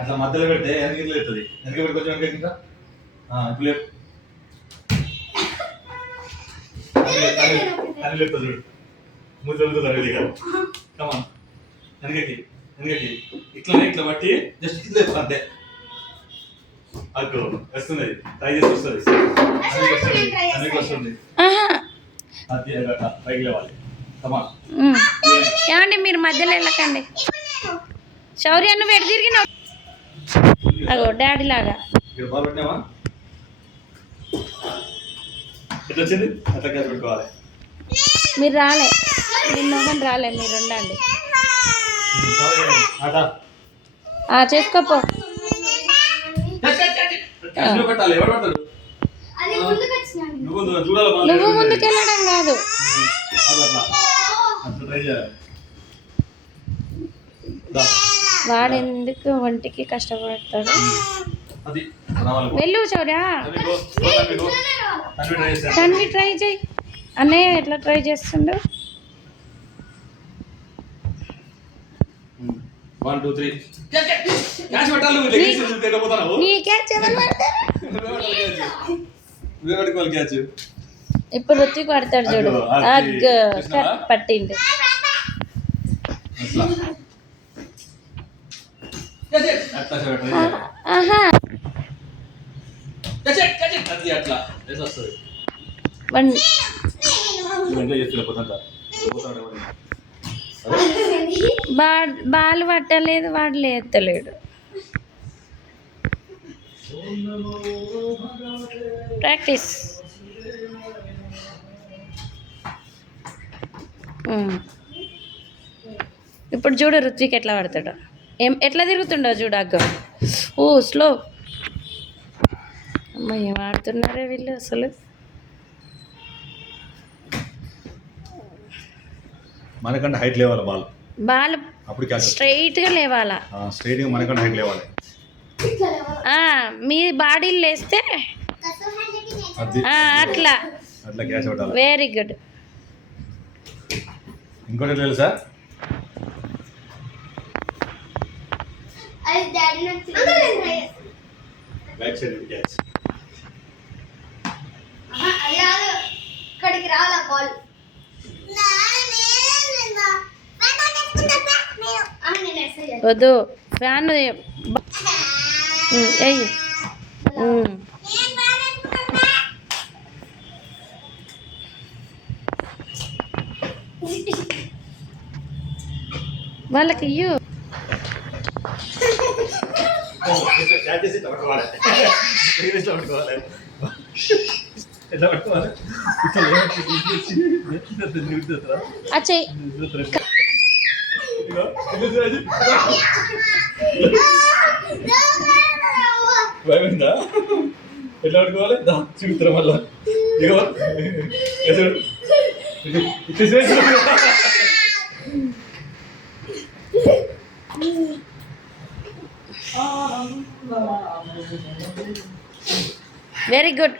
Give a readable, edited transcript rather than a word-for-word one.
అట్లా మధ్యలో పెడితే వెనక ఇట్లా ఎత్తుంది. వెనక పెట్టి కొంచెం వెనక ఇంకా ఇప్పుడు లేపు. అని లేపుతుంది చూడు. మూడు జరుగుతుంది అది కాదు. కమా వెనకకి వెనకకి ఇట్లా బట్టి జస్ట్ ఇట్లా లేపు అంతే. అక్కడ వస్తుంది, ట్రై చేసి వస్తుంది, అన్నిటి వస్తుంది. అది పైకి లేవాలి. కమా ఏమండి మీరు మధ్యలో వెళ్ళకండి. శౌర్య నువ్వు ఎటు తిరిగినావు? అగో డాడీ లాగా బాల్ పెట్టినావా? ఎట్లా వచ్చింది? అట్లా క్యాచ్ పెట్టుకోవాలి. మీరు రాలే, నిన్న రాలే, మీరు ఉండండి. చేసుకోపో. పెట్టాలి. ఎవరు పడతాడు? నువ్వు ముందుకెళ్ళడం కాదు. వాడెందుకు ఒంటికి కష్టపడతాడు. వెళ్ళు శౌర్య. తన్వి ట్రై చేయి. అన్నయ్య ఎట్లా ట్రై చేస్తుండు? 1 2 3 ఇప్పుడు రుచికి పడతాడు చూడు. పట్టిండు. బాల్ పట్టలేదు, వాడు లేతలేడు. ప్రాక్టీస్. ఇప్పుడు చూడు రుత్విక్ ఎట్లా పడతాడు. ఎట్లా తిరుగుతుండో చూడు. అగ్గ ఓ స్లో. అమ్మ ఏం ఆడుతున్నారే వీళ్ళు అసలు. మనకంటే హైట్ లేవాలి బాల్ అప్పుడు స్ట్రైట్గా లేవాలా. స్ట్రైట్గా మనకంటే హైట్ లేవాలి. మీ బాడీలు లేస్తే అట్లా అట్లా క్యాచ్ పట్టాలి. Very good. ఇంకోటి తెలుసా? Back side catch. ఇక్కడికి రావాలా బాల్. వద్దు ఫ్యాన్ వాళ్ళకి ఇయ్యు. అచ్చయ్ భయమైందా? ఎట్లా పట్టుకోవాలి? చూపుతారా మళ్ళా? ఇగో వెరీ గుడ్.